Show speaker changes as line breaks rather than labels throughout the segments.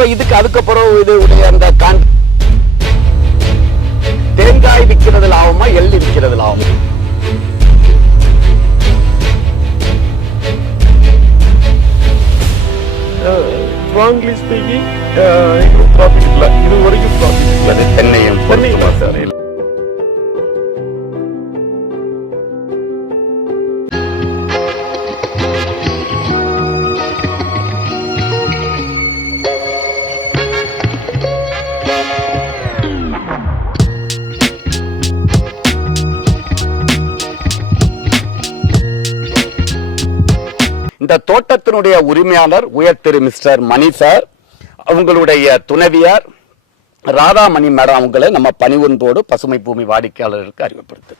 இப்ப இதுக்கு அதுக்கப்புறம் இது உடைய அந்த கான் தேங்காய் விற்கிறது லாபமா எள்ளி விற்கிறது லாபமா
ஸ்ட்ராங்லி ஸ்பீக்கிங் எங்களுக்கு ப்ராஃபிட் இல்லை இது வரைக்கும் ப்ராஃபிட் இல்லை
அது தென்னையும் தோட்டத்தினுடைய உரிமையாளர் உயர் திரு மிஸ்டர் மணி சார் அவங்களுடைய துணைவியார் ராதாமணி மேடம் அவங்களை நம்ம பணிவுன்போடு பசுமை பூமி வாடிக்கையாளர்களுக்கு அறிமுகப்படுத்து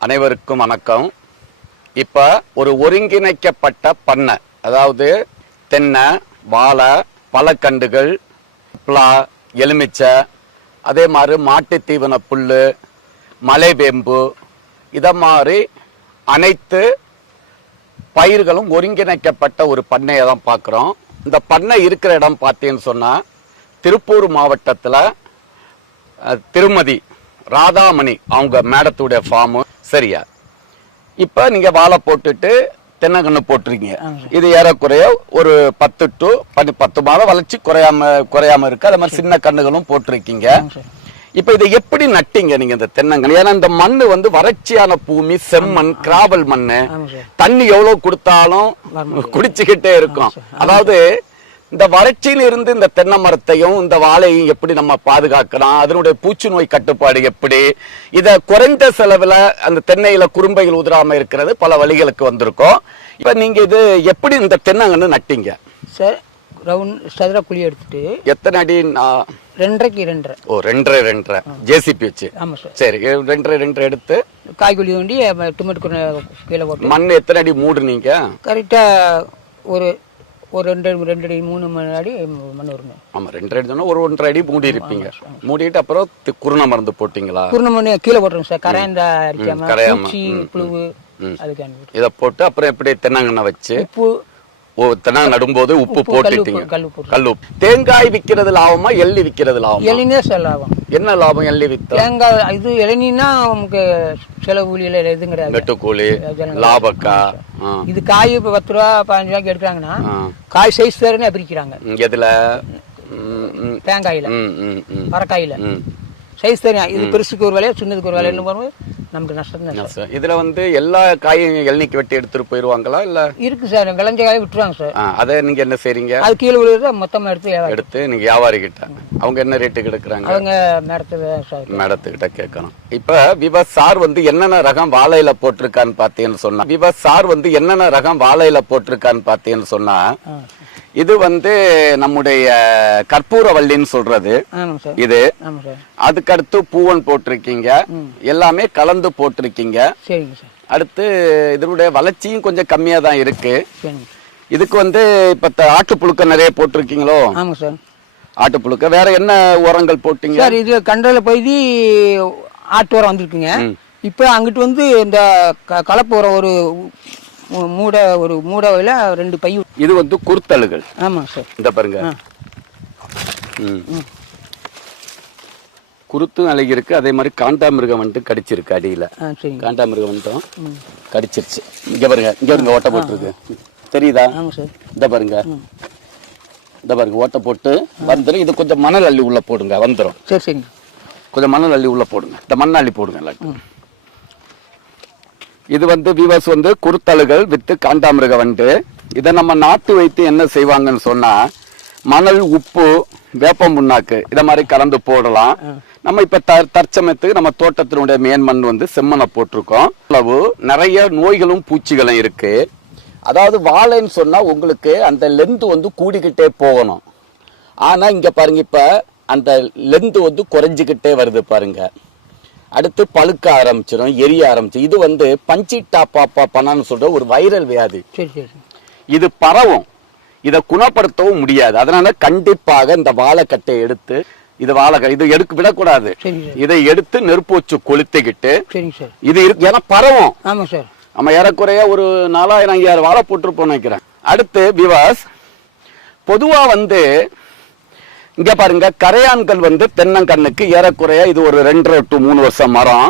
அனைவருக்கும் வணக்கம். இப்போ ஒரு ஒருங்கிணைக்கப்பட்ட பண்ணை அதாவது தென்னை வாழை பழக்கண்டுகள் பலா எலுமிச்சை அதே மாதிரி மாட்டு தீவன புல்லு மலைவேம்பு இதை மாதிரி அனைத்து பயிர்களும் ஒருங்கிணைக்கப்பட்ட ஒரு பண்ணையை தான் பார்க்குறோம். இந்த பண்ணை இருக்கிற இடம் பார்த்தீங்கன்னு சொன்னால் திருப்பூர் மாவட்டத்தில் திருமதி ராதாமணி அவங்க மேடத்துடைய ஃபார்மு சரியா? இப்போ நீங்கள் வாழை போட்டுட்டு தென்னங்கன்று போட்டிருக்கீங்க. இது ஏறக்குறைய ஒரு பத்து டு பத்து பத்து மாதம் வளர்ச்சி குறையாம குறையாம இருக்கு. அதே மாதிரி சின்ன கண்ணுகளும் போட்டிருக்கீங்க. இப்ப இதை எப்படி நட்டீங்க நீங்க இந்த தென்னங்கன்று? ஏன்னா இந்த மண்ணு வந்து வறட்சியான பூமி செம்மண் கிராவல் மண்ணு. தண்ணி எவ்வளவு கொடுத்தாலும் குடிச்சுக்கிட்டே இருக்கும். அதாவது இந்த வறட்சியில இருந்து இந்த தென்னை மரத்தையும் இந்த வாழையும் எப்படி நம்ம பாதுகாக்கலாம்? அதனுடைய பூச்சி நோய் கட்டுப்பாடு எப்படி? இத குறைந்த செலவுல அந்த தென்னையில குறும்பைகள் உதிராம இருக்கிறது பல வழிகளுக்கு வந்திருக்கோம். இப்ப நீங்க இது எப்படி இந்த தென்னங்கன்னு நட்டீங்க?
சார் ரவுண்ட் சதுர குழி எடுத்துட்டு
எத்தனை அடி?
ரெண்டரைக்கு ரெண்டரை
ஓ ரெண்டரை ரெண்டரை. ஜேசிபி வச்சு.
ஆமாம் சார்
சரி ரெண்டரை ரெண்டரை எடுத்து
காய்கறி வண்டி டொமேட்டோ கீழே போட்டு.
மண் எத்தனை அடி மூடுனீங்க
கரெக்டாக ஒரு ஒரு ரெண்டு ரெண்டு அடி மூணு மணி அடி மண் வருங்க.
ஆமா ரெண்டரை அடி சொன்னா ஒரு ஒன்றரை அடி மூடி இருப்பீங்க. மூடிட்டு அப்புறம் குருணை மருந்து போட்டீங்களா?
குருணை மணி கீழே போட்டுருங்க சார் கரையாந்த அடிக்காம
கரையாம.
புழுவு அதுக்கான
இதை போட்டு அப்புறம் எப்படி தென்னங்கண்ணை வச்சு?
உப்பு
தென்னை நடும்போது உப்பு
உப்பு,
போட்டுட்டீங்க.
கல்லுப்பு. கல்லுப்பு
தேங்காய் விக்கிறது லாபமா எள்ளி விக்கிறது லாபமா?
செல் ஆகும்
என்ன லாபம் எள்ளி வித்தா?
தேங்காய் இது இளநீன்னா நமக்கு செலவு கூலியில் எதுவும் கிடையாது.
வெட்டுக்கூலி
ஜனங்க-
லாபக்கா.
இது காய் இப்போ பத்து ரூபா பதினஞ்சு ரூபாய்க்கு எடுக்கிறாங்கன்னா. காய் சைஸ் வேறுனே பிரிக்கிறாங்க.
எதுல?
தேங்காயில.
ம்,
சைஸ் தெரியும் இது பெருசுக்கு ஒரு விலையா சின்னதுக்கு ஒரு விலைன்னு போகும்போது நமக்கு நஷ்டம் தான்
இதுல வந்து எல்லா காயும் எள்னிக்கு வெட்டி எடுத்துட்டு போயிருவாங்களா இல்ல?
இருக்கு சார். விளைஞ்ச காய் விட்டுருவாங்க சார்.
அதை நீங்க என்ன செய்றீங்க?
அது கீழே விழுறத மொத்தமா எடுத்து.
எடுத்து நீங்க வியாபாரி கிட்ட. அவங்க என்ன ரேட்டுக்கு எடுக்கிறாங்க?
அவங்க மேடத்துல சார்.
மேடத்துக்கிட்ட கேட்கணும். இப்ப விவஸ் சார் வந்து என்னென்ன ரகம் வாழையில போட்டிருக்கான்னு பாத்தீங்கன்னு சொன்னா விவஸ் சார் வந்து என்னென்ன ரகம் வாழையில போட்டிருக்கான்னு பாத்தீங்கன்னு சொன்னா இது வந்து நம்முடைய கற்பூரவல்லின்னு சொல்றது. இது. அதுக்கடுத்து பூவன் போட்டிருக்கீங்க. எல்லாமே கலந்து போட்டிருக்கீங்க. அடுத்து இதனுடைய வளர்ச்சியும் கொஞ்சம் கம்மியா தான் இருக்கு. இதுக்கு வந்து இப்ப ஆட்டுப்புழுக்க நிறைய போட்டிருக்கீங்களோ?
ஆமாம் சார்.
ஆட்டுப்புழுக்க வேற என்ன உரங்கள் போட்டீங்க?
சார் இது கண்டல பகுதி ஆட்டு உரம் வந்திருக்குங்க. இப்போ அங்கிட்டு வந்து இந்த கலப்பு உரம் ஒரு மூடை ஒரு மூடையில் ரெண்டு பை
இது வந்து குருத்தழுகள்
ஆமாம் சார்
இந்த பாருங்க. ம். குருத்தும் அழகி இருக்கு. அதே மாதிரி காண்டாமிருகம் வந்துட்டு கடிச்சிருக்கு அடியில. காண்டாமிருகம் வந்துட்டும் கடிச்சிருச்சு. இங்க பாருங்க. இங்க பாருங்க ஓட்டை போட்டுருக்கு. தெரியுதா? இந்த பாருங்க. இந்த பாருங்க ஓட்டை போட்டு வந்துடும் இது கொஞ்சம் மணல் அள்ளி உள்ள போடுங்க வந்துடும்
சரி சரிங்க.
கொஞ்சம் மணல் அள்ளி உள்ள போடுங்க. இந்த மண் அள்ளி போடுங்க எல்லாத்தையும். இது வந்து விவஸ் வந்து குருத்தழுகள் வித்து காண்டாமிருக வண்டு இதை நம்ம நாட்டு வைத்து என்ன செய்வாங்கன்னு சொன்னா மணல் உப்பு வேப்பம் புண்ணாக்கு இத மாதிரி கலந்து போடலாம். நம்ம இப்ப த- தற்சமயத்துக்கு நம்ம தோட்டத்தினுடைய மேன் மண் வந்து செம்மண்ணை போட்டிருக்கோம். அளவு நிறைய நோய்களும் பூச்சிகளும் இருக்கு. அதாவது வாழைன்னு சொன்னா உங்களுக்கு அந்த லென்த் வந்து கூடிக்கிட்டே போகணும். ஆனா இங்க பாருங்க இப்ப அந்த லென்த் வந்து குறைஞ்சிக்கிட்டே வருது பாருங்க. அடுத்து பழுக்க ஆரம்பிச்சிடும் எரிய ஆரம்பிச்சு இது வந்து பஞ்சிட்டா பாப்பா பனான்னு சொல்ற ஒரு வைரல் வியாதி. இது பரவும். இதை குணப்படுத்தவும் முடியாது. அதனால கண்டிப்பாக இந்த வாழைக்கட்டை எடுத்து இது வாழை இது எடுக்க விடக்கூடாது. இதை எடுத்து நெருப்பு வச்சு கொளுத்திக்கிட்டு இது இருக்கு ஏன்னா பரவும்.
சார்.
நம்ம ஏறக்குறைய ஒரு நாலாயிரம் ஐயாயிரம் வாழை போட்டிருப்போம் நினைக்கிறேன். அடுத்து விவாஸ் பொதுவா வந்து இங்க பாருங்க கரையான்கள் வந்து தென்னங்கண்ணுக்கு ஏறக்குறைய இது ஒரு ரெண்டரை டு மூணு வருஷம் மரம்.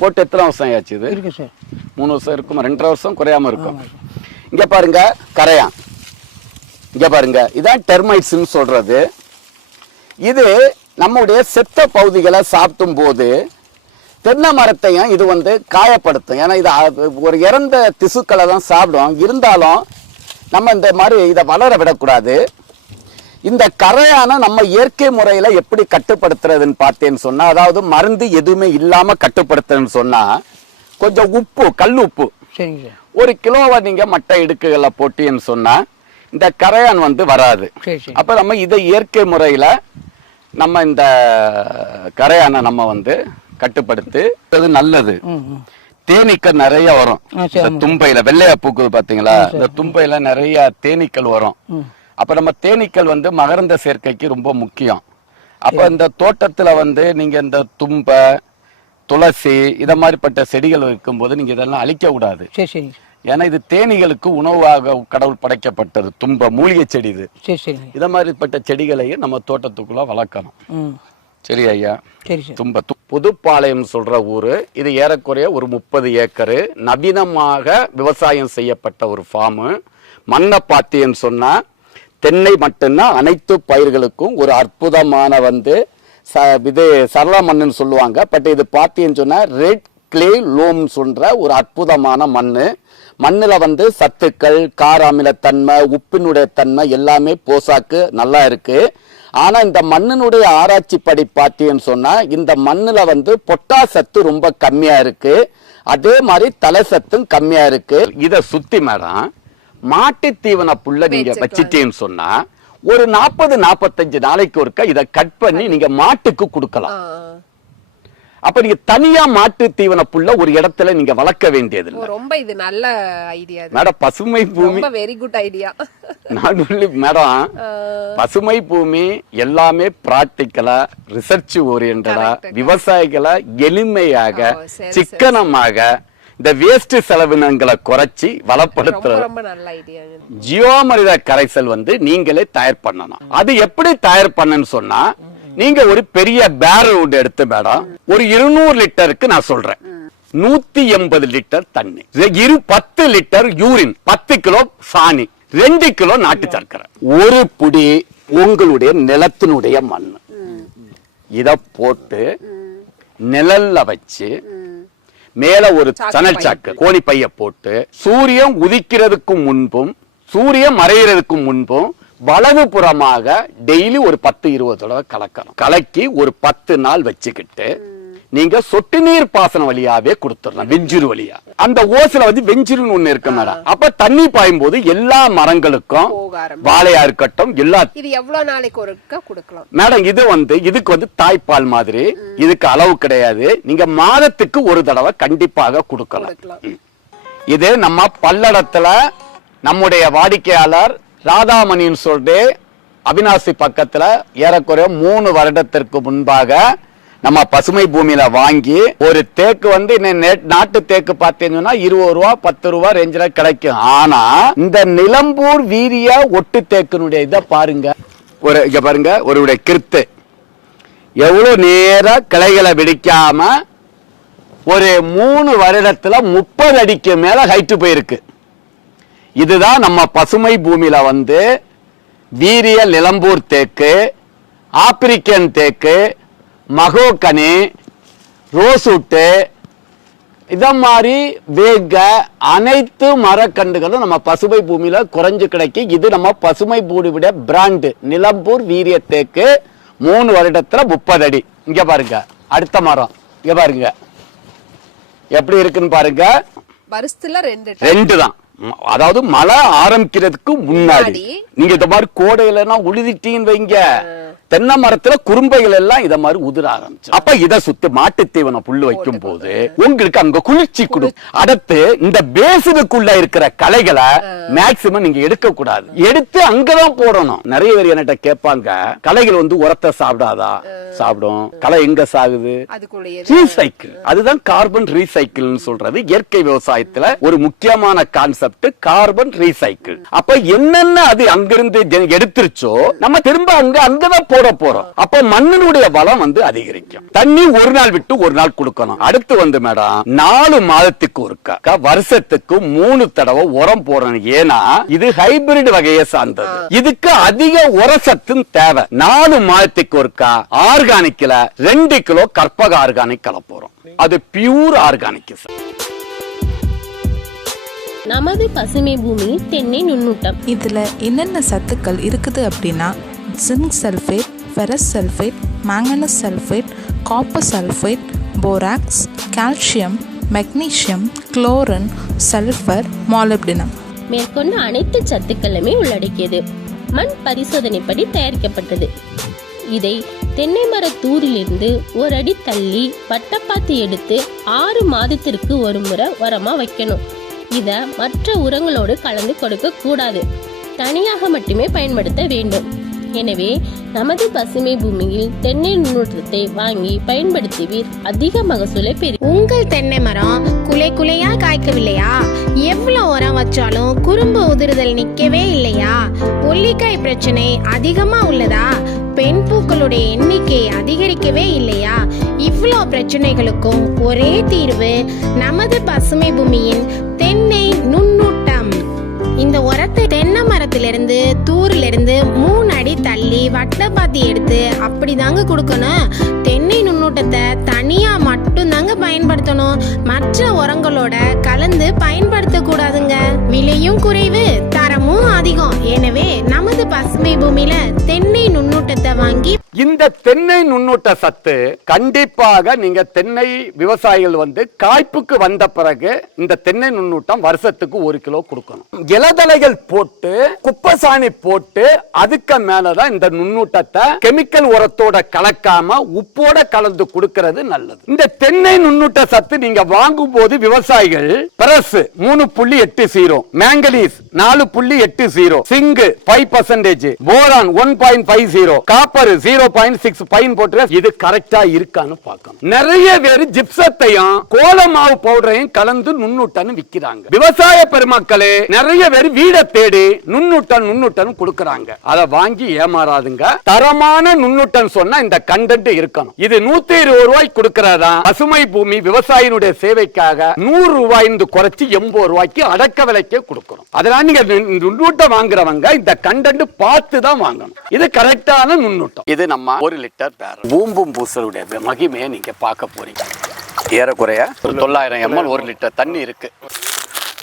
போட்டு எத்தனை வருஷம் ஆச்சு இது?
இருக்கு சார்.
மூணு வருஷம் இருக்கும்? ரெண்டரை வருஷம் குறையாம இருக்கும். இங்க பாருங்க கரையான். இங்க பாருங்க இதான் டெர்மைட்ஸ்னு சொல்றது. இது நம்முடைய செத்த பகுதிகளை சாப்பிட்டும் போது தென்னை மரத்தையும் இது வந்து காயப்படுத்தும். ஏன்னா இது ஒரு இறந்த திசுக்களை தான் சாப்பிடும். இருந்தாலும் நம்ம இந்த மாதிரி இதை வளர விடக்கூடாது. இந்த கரையான நம்ம இயற்கை முறையில எப்படி கட்டுப்படுத்துறதுன்னு பார்த்தேன்னு சொன்னா அதாவது மருந்து எதுவுமே இல்லாம கட்டுப்படுத்துறதுன்னு சொன்னா கொஞ்சம் உப்பு கல் உப்பு.
சரிங்க
ஒரு கிலோவை நீங்க மட்டை இடுக்குகளை போட்டீன்னு சொன்னா இந்த கரையான் வந்து வராது. அப்ப நம்ம இதை இயற்கை முறையில நம்ம இந்த கரையானை நம்ம வந்து கட்டுப்படுத்து அது நல்லது. தேனீக்கள் நிறைய வரும். இந்த தும்பையில வெள்ளையா பூக்குது பாத்தீங்களா? இந்த தும்பையில நிறைய தேனீக்கள் வரும். அப்ப நம்ம தேனீக்கள் வந்து மகரந்த சேர்க்கைக்கு ரொம்ப முக்கியம். அப்ப இந்த தோட்டத்துல வந்து நீங்க இந்த தும்பை துளசி இத மாதிரிப்பட்ட செடிகள் இருக்கும்போது நீங்க இதெல்லாம் அழிக்க கூடாது.
சரி சரிங்க
ஏன்னா இது தேனீகளுக்கு உணவாக கடவுள் படைக்கப்பட்டது. தும்ப மூலிகை செடி இது. இத மாதிரிப்பட்ட செடிகளையும் நம்ம தோட்டத்துக்குள்ள வளர்க்கணும். சரி ஐயா. தும்ப புதுப்பாளையம் சொல்ற ஊரு இது ஏறக்குறைய ஒரு முப்பது ஏக்கரு நவீனமாக விவசாயம் செய்யப்பட்ட ஒரு ஃபார்மு மண்ணை பார்த்தீங்கன்னு சொன்னா தென்னை மட்டும்தான் அனைத்து பயிர்களுக்கும் ஒரு அற்புதமான வந்து ச இது சரள மண்ணுன்னு சொல்லுவாங்க. பட் இது பார்த்தீங்கன்னு சொன்னால் ரெட் கிளே லோம்னு சொல்கிற ஒரு அற்புதமான மண் மண்ணில் வந்து சத்துக்கள் கார அமிலத்தன்மை உப்பினுடைய தன்மை எல்லாமே போசாக்கு நல்லா இருக்குது ஆனால் இந்த மண்ணினுடைய ஆராய்ச்சி படி பார்த்தீங்கன்னு சொன்னால் இந்த மண்ணில் வந்து பொட்டாசத்து ரொம்ப கம்மியாக இருக்குது அதே மாதிரி தலை சத்தும் கம்மியாக இருக்குது இதை சுற்றி மேடம் மாட்டு தீவன புல்ல நீங்க வச்சிட்டீங்கன்னு சொன்னா ஒரு நாற்பது நாற்பத்தஞ்சு நாளைக்கு ஒருக்கா இத கட் பண்ணி நீங்க மாட்டுக்கு கொடுக்கலாம். அப்ப நீங்க தனியா மாட்டு தீவன புல்ல ஒரு இடத்துல நீங்க வளர்க்க வேண்டியது
ரொம்ப இது நல்ல idea
madam Pasumai Bhoomi
very good idea
நான் மேடம் பசுமை பூமி எல்லாமே பிராக்டிக்கலா ரிசர்ச் ஓரியன்டா விவசாயிகளை எளிமையாக சிக்கனமாக இந்த வேஸ்ட் செலவினங்களை குறைச்சி வளப்படுத்துறது. ஜியோமரித கரைசல் வந்து நீங்களே தயார் பண்ணணும். அது எப்படி தயார் பண்ணன்னு சொன்னா நீங்க ஒரு பெரிய பேரல் wood எடுத்து மேடம் ஒரு இருநூறு லிட்டருக்கு நான் சொல்றேன். நூத்தி எண்பது லிட்டர் தண்ணி. இரு பத்து லிட்டர் யூரின் பத்து கிலோ சாணி ரெண்டு கிலோ நாட்டு சர்க்கரை. ஒரு புடி உங்களுடைய நிலத்தினுடைய மண். இத போட்டு நிழல்ல வச்சு மேல ஒரு சணல் சாக்கு கோணி பைய போட்டு சூரியன் உதிக்கிறதுக்கு முன்பும் சூரியன் மறைகிறதுக்கு முன்பும் வலது புறமாக டெய்லி ஒரு பத்து இருபது தடவை கலக்கணும். கலக்கி ஒரு பத்து நாள் வச்சுக்கிட்டு நீங்க சொட்டு நீர் பாசனம் வழியாவே கொடுத்துடலாம் வெஞ்சிரு வழியா. அந்த ஓசுல வந்து வெஞ்சிருன்னு ஒண்ணு இருக்கு மேடம். அப்ப தண்ணி பாயும் போது எல்லா மரங்களுக்கும். வாழையா இருக்கட்டும் எல்லா
இது எவ்வளவு நாளைக்கு ஒருக்கா கொடுக்கலாம்?
மேடம் இது வந்து இதுக்கு வந்து தாய்ப்பால் மாதிரி. இதுக்கு அளவு கிடையாது. நீங்க மாதத்துக்கு ஒரு தடவை கண்டிப்பாக கொடுக்கலாம்.
கொடுக்கலாம்.
இது நம்ம பல்லடத்துல நம்முடைய வாடிக்கையாளர் ராதாமணின்னு சொல்லிட்டு அவினாசி பக்கத்துல ஏறக்குறைய மூணு வருடத்திற்கு முன்பாக நம்ம பசுமை பூமியில வாங்கி ஒரு தேக்கு வந்து நாட்டு தேக்கு பார்த்தீங்கன்னா இருபது ரூபா பத்து ரூபா ரேஞ்சில கிடைக்கும். ஆனா இந்த நிலம்பூர் வீரிய ஒட்டு தேக்கினுடைய இதை பாருங்க. ஒரு இங்க பாருங்க ஒரு கிருத்து. எவ்வளவு நேர கிளைகளை வெடிக்காம ஒரு மூணு வருடத்துல முப்பது அடிக்கு மேல ஹைட்டு போயிருக்கு. இதுதான் நம்ம பசுமை பூமியில வந்து வீரிய நிலம்பூர் தேக்கு ஆப்பிரிக்கன் தேக்கு மகோக்கனி ரோசூட்டு இத மாதிரி வேக அனைத்து மரக்கண்டுகளும் நம்ம பசுமை பூமியில குறைஞ்சு கிடைக்கு இது நம்ம பசுமை பூமியுடைய பிராண்டு நிலம்பூர் வீரிய தேக்கு மூணு வருடத்துல முப்பது அடி. இங்க பாருங்க. அடுத்த மரம். இங்க பாருங்க. எப்படி இருக்குன்னு பாருங்க.
வருஷத்துல ரெண்டு.
ரெண்டு தான். அதாவது மழை ஆரம்பிக்கிறதுக்கு முன்னாடி. நீங்க இந்த மாதிரி கோடையிலனா உழுதிட்டீங்கன்னு வைங்க. தென்னை மரத்துல குறும்பைகள் எல்லாம் இத மாதிரி உதிர ஆரம்பிச்சு அப்ப இத சுத்தி மாட்டு தீவன புல்லு வைக்கும் போது உங்களுக்கு அங்க குளிர்ச்சி கொடு. அடுத்து இந்த பேசுனுக்குள்ள இருக்கிற களைகளை மேக்சிமம் நீங்க எடுக்க கூடாது எடுத்து அங்கதான் போடணும். நிறைய பேர் என்கிட்ட கேட்பாங்க களைகள் வந்து உரத்தை சாப்பிடாதா? சாப்பிடும். களை எங்க சாகுது? ரீசைக்கிள் அதுதான் கார்பன் ரீசைக்கிள் சொல்றது. இயற்கை விவசாயத்துல ஒரு முக்கியமான கான்செப்ட் கார்பன் ரீசைக்கிள் அப்ப என்னென்ன அது அங்கிருந்து எடுத்துருச்சோ நம்ம திரும்ப அங்க அங்கதான் போட போறோம். அப்ப மண்ணினுடைய வளம் வந்து அதிகரிக்கும். தண்ணி ஒரு நாள் விட்டு ஒரு நாள் கொடுக்கணும். அடுத்து வந்து மேடம் நாலு மாதத்துக்கு ஒருக்கா. வருஷத்துக்கு மூணு தடவை உரம் போடணும் ஏன்னா இது ஹைபிரிட் வகையை சார்ந்தது. இதுக்கு அதிக உரசத்தும் தேவை. நாலு மாதத்துக்கு ஒருக்கா ஆர்கானிக்ல ரெண்டு கிலோ கற்பக ஆர்கானிக் கலப்போறோம் அது பியூர் ஆர்கானிக் சார்
நமது பசுமை பூமி தென்னை நுண்ணூட்டம்.
இதில் என்னென்ன சத்துக்கள் இருக்குது அப்படின்னா zinc sulphate ferrous sulphate manganese sulphate copper sulphate borax calcium magnesium chlorine sulphur molybdenum.
மேற்கொண்ட அனைத்து சத்துக்களுமே உள்ளடக்கியது. மண் பரிசோதனைப்படி தயாரிக்கப்பட்டது. இதை தென்னை மர தூரிலிருந்து ஒரு அடி தள்ளி வட்டப்பாத்தி எடுத்து ஆறு மாதத்திற்கு ஒரு முறை உரமா வைக்கணும். இதை மற்ற உரங்களோடு கலந்து கொடுக்க கூடாது. தனியாக மட்டுமே பயன்படுத்த வேண்டும். எனவே நமது பசுமை பூமியில் தென்னை நுண்ணூற்றத்தை வாங்கி பயன்படுத்துவீர். அதிக மகசூலை பெறும்
உங்கள் தென்னை மரம் குலை குலையா காய்க்கவில்லையா? எவ்வளவு உரம் வச்சாலும் குறும்பு உதிர்தல் நிக்கவே இல்லையா? ஒல்லிக்காய் பிரச்சனை அதிகமா உள்ளதா? பெண் பூக்களுடைய எண்ணிக்கை அதிகரிக்கவே இல்லையா? இவ்வளோ பிரச்சனைகளுக்கும் ஒரே தீர்வு நமது பசுமை பூமியின் தென்னை நுண்ணு இந்த உரத்தை தென்னை மரத்திலிருந்து தூரிலிருந்து மூணு அடி தள்ளி வட்டை பாத்தி எடுத்து அப்படிதாங்க கொடுக்கணும். தென்னை நுண்ணூட்டத்தை தனியாக மட்டும்தாங்க பயன்படுத்தணும். மற்ற உரங்களோட கலந்து பயன்படுத்தக்கூடாதுங்க. விலையும் குறைவு தரமும் அதிகம். எனவே நமது பசுமை பூமியில தென்னை நுண்ணூட்டத்தை வாங்கி
இந்த தென்னை நுண்ணூட்ட சத்து கண்டிப்பாக நீங்க தென்னை விவசாயிகள் வந்து காய்ப்புக்கு வந்த பிறகு இந்த தென்னை நுண்ணூட்டம் வருஷத்துக்கு ஒரு கிலோ கொடுக்கணும். இலதலைகள் போட்டு குப்பசாணி போட்டு அதுக்கு மேலதான் இந்த நுண்ணூட்டத்தை கெமிக்கல் உரத்தோட கலக்காம உப்போட கலந்து கொடுக்கிறது நல்லது. இந்த தென்னை நுண்ணூட்ட சத்து நீங்க வாங்கும் போது விவசாயிகள் பிரஸ் மூணு புள்ளி எட்டு ஜீரோ மேங்கனீஸ் நாலு புள்ளி எட்டு zero zinc five percentage boron one point five zero copper zero point six five போட்டு இது கரெக்டா இருக்கான்னு பார்க்கணும். நிறைய பேர் ஜிப்சத்தையும் கோல மாவு பவுடரையும் கலந்து நுண்ணூட்டன்னு விக்கிறாங்க. விவசாய பெருமக்களே நிறைய பேர் வீட தேடி நுண்ணுட்டன் நுண்ணுட்டன் கொடுக்கறாங்க. அதை வாங்கி ஏமாறாதுங்க. தரமான நுண்ணுட்டன் சொன்னா இந்த கண்டென்ட் இருக்கணும். இது நூத்தி இருபது ரூபாய் கொடுக்கறதா? பசுமை பூமி விவசாயினுடைய சேவைக்காக நூறு ரூபாய் குறைச்சி எண்பது ரூபாய்க்கு அடக்க விலைக்கே கொடுக்கணும். அதனால நீங்க நு- நுண்ணூட்டம் வாங்குறவங்க இந்த கண்டென்ட் பார்த்து தான் வாங்கணும். இது கரெக்டான நுண்ணூட்டம். இது நம்ம ஒரு லிட்டர் பேர் பூம்பும் பூசலுடைய மகிமையை நீங்க பார்க்க போறீங்க. ஏறக்குறைய ஒரு தொள்ளாயிரம் எம்எல் ஒரு லிட்டர் தண்ணி இருக்கு.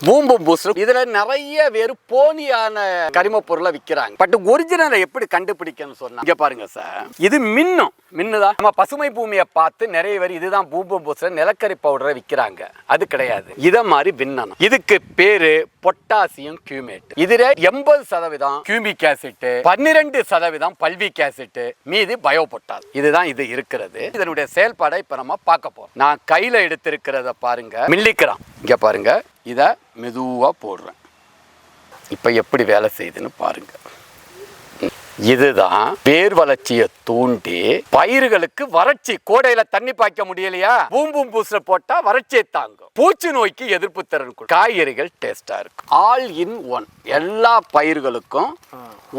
பூம்பும் பூசல் இதுல நிறைய பேர் போலியான கரிம பொருளை விற்கிறாங்க பட் ஒரிஜினலை எப்படி கண்டுபிடிக்கணும்னு சொன்னா இங்க பாருங்க சார் இது மின்னும். மின்னுதான் நம்ம பசுமை பூமியை பார்த்து நிறைய பேர் இதுதான் பூம்பும் பூசுற நிலக்கரி பவுடரை விற்கிறாங்க அது கிடையாது. இதை மாதிரி விண்ணணும் இதுக்கு பேரு பொட்டாசியம் கியூமேட் இதுல எண்பது சதவீதம் கியூமிக் ஆசிட் பன்னிரெண்டு சதவீதம் பல்விக் ஆசிட் மீது பயோ பொட்டாஸ் இதுதான் இது இருக்கிறது. இதனுடைய செயல்பாடை இப்ப நம்ம பார்க்க போறோம். நான் கையில எடுத்திருக்கிறத பாருங்க. மில்லிக்கிறான் இங்க பாருங்க. இதை மெதுவாக போடுறேன். இப்போ எப்படி வேலை செய்யுதுன்னு பாருங்கள் இதுதான் வேர் வளர்ச்சியை தூண்டி பயிர்களுக்கு வறட்சி கோடையில தண்ணி பாய்க்க முடியலையா? பூம்பும் பூசுல போட்டா வறட்சியை தாங்கும். பூச்சி நோய்க்கு எதிர்ப்பு திறன் காய்கறிகள் டேஸ்டா இருக்கும். ஆல் இன் ஒன் எல்லா பயிர்களுக்கும்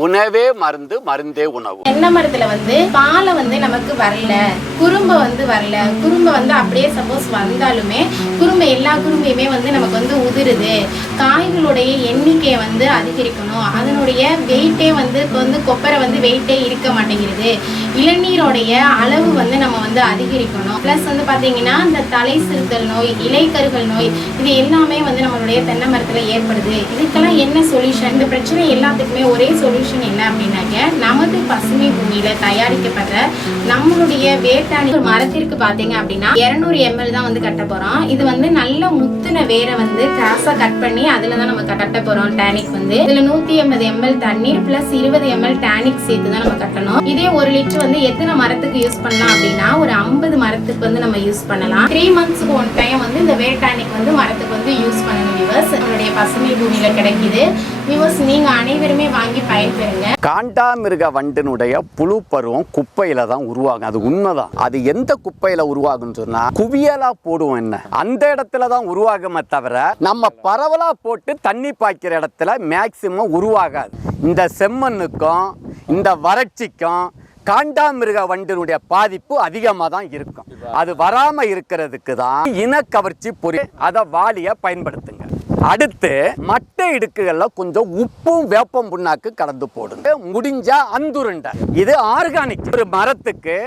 உணவே மருந்து மருந்தே உணவு.
என்ன மரத்துல வந்து பாலை வந்து நமக்கு வரல. குறும்ப வந்து வரல. குறும்பை வந்து அப்படியே சப்போஸ் வந்தாலுமே குறும்பை எல்லா குறும்பையுமே வந்து நமக்கு வந்து உதிருது. காய்களுடைய எண்ணிக்கையை வந்து அதிகரிக்கணும். அதனுடைய வெயிட்டே வந்து இப்போ வந்து அப்புறம் வந்து வெயிட்டே இருக்க மாட்டேங்கிறது. இளநீரோடைய அளவு வந்து நம்ம வந்து அதிகரிக்கணும். ப்ளஸ் வந்து பார்த்தீங்கன்னா இந்த தலை சிறுத்தல் நோய் இலைக்கருகள் நோய் இது எல்லாமே வந்து நம்மளுடைய தென்னை மரத்தில் ஏற்படுது. இதுக்கெல்லாம் என்ன சொல்யூஷன் இந்த பிரச்சனை எல்லாத்துக்குமே ஒரே சொல்யூஷன் என்ன அப்படின்னாக்க நமது பசுமை பூமியில் தயாரிக்கப்படுற நம்மளுடைய வேட்டாணி ஒரு மரத்திற்கு பார்த்தீங்க அப்படின்னா 200 எம்எல் தான் வந்து கட்ட போகிறோம் இது வந்து நல்ல முத்துன வேரை வந்து கிராஸாக கட் பண்ணி அதுல தான் நம்ம கட்ட போகிறோம் டேனிக் வந்து. இதில் நூற்றி எண்பது எம்எல் தண்ணீர் ப்ளஸ் இருபது எம்எல் டானிக் சேர்த்து தான் நம்ம கட்டணும். இதே ஒரு லிட்டர் வந்து எத்தனை மரத்துக்கு யூஸ் பண்ணலாம் அப்படின்னா ஒரு ஐம்பது மரத்துக்கு வந்து நம்ம யூஸ் பண்ணலாம். த்ரீ மந்த்ஸ்க்கு ஒன் டைம் வந்து இந்த வேர்கானிக் வந்து மரத்துக்கு வந்து யூஸ் பண்ணலாம். பசுமை பூமியில கிடைக்குது. வியூவர்ஸ் நீங்க அனைவருமே வாங்கி பயன்பெறுங்க.
காண்டாமிருக வண்டினுடைய புழு பருவம் குப்பையில தான் உருவாகும். அது உண்மைதான். அது எந்த குப்பையில உருவாகும்னு சொன்னா குவியலா போடுவோம் என்ன? அந்த இடத்துல தான் உருவாகுமே தவிர நம்ம பரவலா போட்டு தண்ணி பாய்க்கிற இடத்துல மேக்சிமம் உருவாகாது. இந்த செம்மண்ணுக்கும் இந்த வறட்சிக்கும் காண்டாமிருக வண்டினுடைய பாதிப்பு அதிகமாக தான் இருக்கும். அது வராமல் இருக்கிறதுக்கு தான் இனக்கவர்ச்சி பொறி அதை வாலியை பயன்படுத்துங்க. அடுத்து மட்டை இடுக்குகளில் கொஞ்சம் உப்பும் வேப்பம் புண்ணாக்கு கலந்து போடுங்க. முடிஞ்சா அந்துருண்டை. இது ஆர்கானிக். ஒரு மரத்துக்கு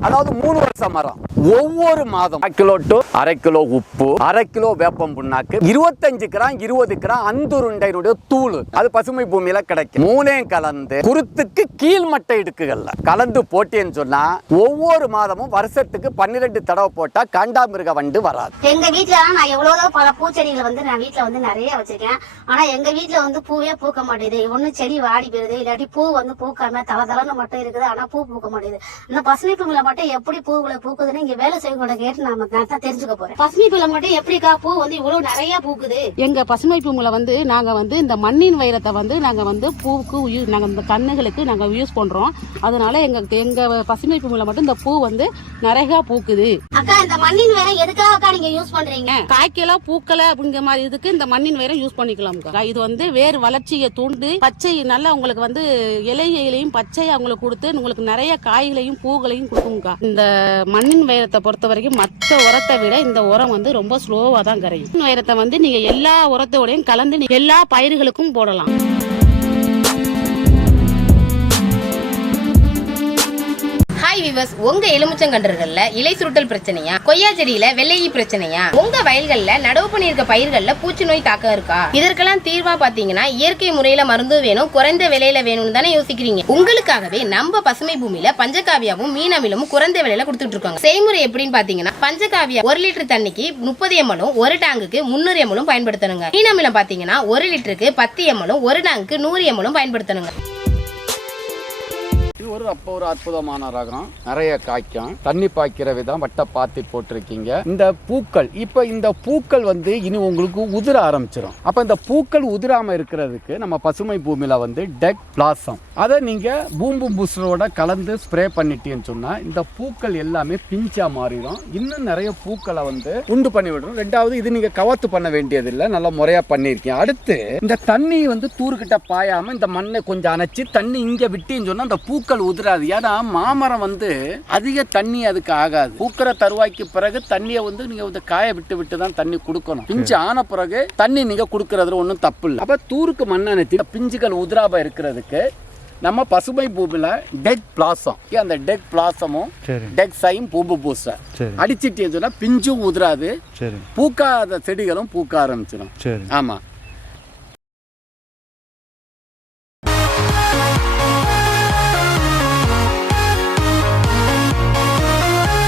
அதாவது மூணு வருஷம் மரம். ஒவ்வொரு மாதம் அரை கிலோ டு அரை கிலோ உப்பு அரை கிலோ வேப்பம் புண்ணாக்கு இருபத்தஞ்சு கிராம் இருபது கிராம் அந்துருண்டையினுடைய தூள். அது பசுமை பூமியில கிடைக்கும். மூணையும் கலந்து குருத்துக்கு கீழ் மட்டை இடுக்குகள்ல. கலந்து போட்டேன்னு சொன்னா ஒவ்வொரு மாதமும் வருஷத்துக்கு பன்னிரெண்டு தடவை போட்டா காண்டாமிருக வண்டு வராது.
எங்க வீட்டுல நான் எவ்வளவோ பல பூச்செடிகள் வந்து நான் வீட்டுல வந்து நிறைய வச்சிருக்கேன். ஆனா எங்க வீட்டுல வந்து பூவே பூக்க மாட்டேங்குது. ஒண்ணு செடி வாடி போயிருது. இல்லாட்டி பூ வந்து பூக்காம தல தலன்னு மட்டும் இருக்குது. ஆனா பூ பூக்க மாட்டேங்குது. இந்த பசுமை பூமியில மட்டும் எப்படி பூக்களை பூக்குதுன்னு இங்க வேலை செய்யக்கூட கேட்டு நாம தான் தெரிஞ்சுக்க போறேன். பசுமை பூல மட்டும் எப்படிக்கா பூ வந்து இவ்வளவு நிறைய பூக்குது?
எங்க பசுமை பூமியில வந்து நாங்க வந்து இந்த மண்ணின் வைரத்தை வந்து நாங்க வந்து பூவுக்கு நாங்க இந்த கண்ணுகளுக்கு நாங்க யூஸ் பண்றோம். அதனால எங்க எங்க பசுமை பூமியில மட்டும் இந்த பூ வந்து நிறைய பூக்குது.
அக்கா இந்த மண்ணின் வேற எதுக்காக அக்கா நீங்க யூஸ் பண்றீங்க?
காய்க்கல பூக்கல அப்படிங்கிற மாதிரி இதுக்கு இந்த மண்ணின் வைரம் யூஸ் பண்ணிக்கலாம்க்கா. இது வந்து வேறு வளர்ச்சியை தூண்டு பச்சை நல்லா உங்களுக்கு வந்து இலையிலையும் பச்சையை உங்களுக்கு கொடுத்து உங்களுக்கு நிறைய காய்களையும் பூக்களையும் கொடுக்கும்க்கா. இந்த மண்ணின் வைரத்தை பொறுத்த வரைக்கும் மற்ற உரத்தை விட இந்த உரம் வந்து ரொம்ப ஸ்லோவா தான் கரையும். வைரத்தை வந்து நீங்க எல்லா உரத்தோடையும் கலந்து நீங்க எல்லா பயிர்களுக்கும் போடலாம்.
ஹாய் விவஸ் உங்க எலுமிச்சங்கன்றுகள்ல இலை சுருட்டல் பிரச்சனையா? கொய்யா செடியில வெள்ளையி பிரச்சனையா? உங்க வயல்கள்ல நடவு பண்ணியிருக்க பயிர்கள்ல பூச்சி நோய் தாக்கம் இருக்கா? இதற்கெல்லாம் தீர்வா பாத்தீங்கன்னா இயற்கை முறையில மருந்து வேணும் குறைந்த விலையில வேணும்னு தானே யோசிக்கிறீங்க. உங்களுக்காகவே நம்ம பசுமை பூமியில பஞ்சகாவியாவும் மீன் அமிலமும் குறைந்த விலையில கொடுத்துட்டு இருக்காங்க. செய்முறை எப்படின்னு பாத்தீங்கன்னா பஞ்சகாவியா ஒரு லிட்டர் தண்ணிக்கு முப்பது எம்எலும் ஒரு டேங்குக்கு முன்னூறு எம்எலும் பயன்படுத்தணுங்க. மீன் அமிலம் பாத்தீங்கன்னா ஒரு லிட்டருக்கு பத்து எம்எலும் ஒரு டேங்குக்கு நூறு எம்எலும் பயன்படுத்தணுங்க.
ஒரு அப்போ ஒரு அற்புதமான ரகம். நிறைய காய்க்கும். தண்ணி பாய்க்கிற விதம் வட்ட பாத்தி போட்டிருக்கீங்க. இந்த பூக்கள் இப்போ இந்த பூக்கள் வந்து இனி உங்களுக்கு உதிர ஆரம்பிச்சிடும் அப்போ இந்த பூக்கள் உதிராம இருக்கிறதுக்கு நம்ம பசுமை பூமியில வந்து டெக் பிளாசம். அதை நீங்க பூம்பு பூஸ்டரோட கலந்து ஸ்ப்ரே பண்ணிட்டீங்கன்னு சொன்னா இந்த பூக்கள் எல்லாமே பிஞ்சா மாறிடும். இன்னும் நிறைய பூக்களை வந்து உண்டு பண்ணி விடும் ரெண்டாவது இது நீங்க கவத்து பண்ண வேண்டியதில்லை. நல்ல முறையா பண்ணியிருக்கீங்க. அடுத்து இந்த தண்ணி வந்து தூர்கிட்ட பாயாம இந்த மண்ணை கொஞ்சம் அணைச்சு தண்ணி இங்க விட்டீங்கன்னு சொன்னா அந்த பூக்கள் உதிராது. ஏன்னா மாமரம் வந்து அதிக தண்ணி அதுக்கு ஆகாது. பூக்கிற தருவாய்க்கு பிறகு தண்ணியை வந்து நீங்க வந்து காய விட்டு விட்டு தான் தண்ணி கொடுக்கணும். பிஞ்சு ஆன பிறகு தண்ணி நீங்க கொடுக்கறதுல ஒன்றும் தப்பு இல்லை. அப்ப தூருக்கு மண் அணைச்சி பிஞ்சுகள் உதிராம இருக்கிறதுக்கு நம்ம பசுமை பூமியில டெக் பிளாசம் அந்த டெக் பிளாசமும் டெக் சைம் பூம்பு பூச. அடிச்சிட்டேன்னு சொன்னா பிஞ்சும் உதிராது. பூக்காத செடிகளும் பூக்க ஆரம்பிச்சிடும் ஆமா.